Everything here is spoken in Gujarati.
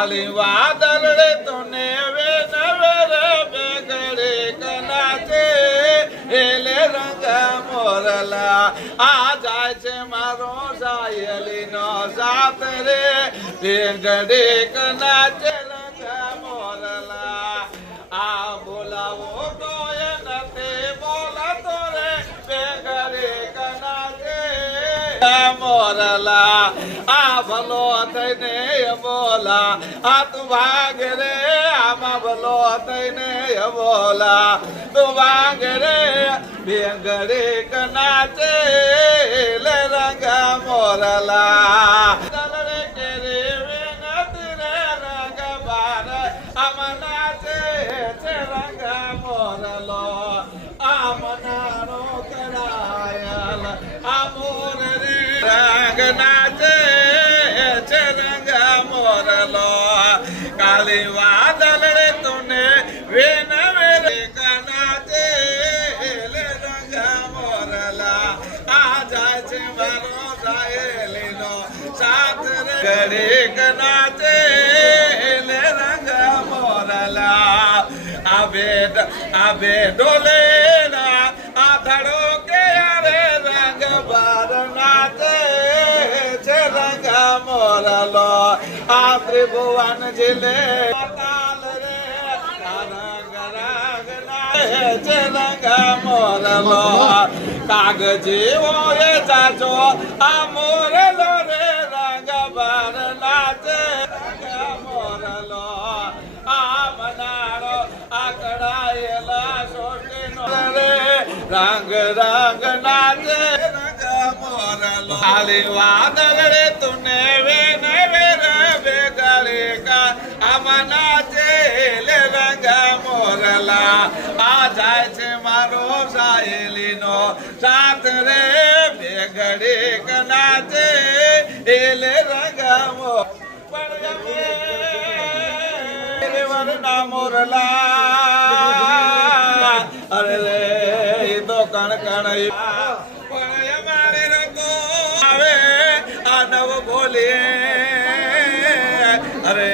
કાલી વાદળે તો નેવે નવે રે બેગડે કનાચે એલે રંગા મોરલા આ જાય છે મારો સાયલી નો સાથ રે બેગડે કનાચે રંગા મોરલા આ બોલાવો તો એ નથી બોલાતો રે બેગડે કનાચે મોરલા આ ભલો થઈને બોલા આ તું ભાગ રે આમાં ભલો થઈને બોલા તું ભાગ રે બેગડે કનાચે લે રંગા મોરલા દલડે કે રે વેનતી રે રંગ બાર આમના છે રંગા મોરલો આમનારો કરાયલ આ મોર રે રંગ નાચે છે રંગા મોરલો કાલી વાદળે તુને વેન વેરે કનાચે લે રંગા મોરલા આ જાય છે મારો સાયલીનો સાથ રે ગડે કનાચે લે રંગા મોરલા આબે ડોલે ના આ ધડો કે રે રંગ બાર નાચે છે રંગા મોરલો આ ત્રિભુવન જિલે તાલ રે આ રંગ રંગ નાચે છે રંગા મોરલો કાગ જેવો એ ચાચો આ મોરલો રે રંગ બાર નાચે રંગા મોરલો આ મનાળો આ કડાયેલા સોટીનો રે રંગ રંગ નાચે રંગા મોરલો કાલી વાદળે તુને વેને વેરે બેગડે કા આમાં નાચે લે રંગા મોરલા આ જાય છે મારો સાયલીનો સાથ રે બેગડે કા નાચે લે રંગા મોર વરના મોરલા અરે રે તો કણ કણ પણ અમારે રંગો આવે આ નવ બોલે અરે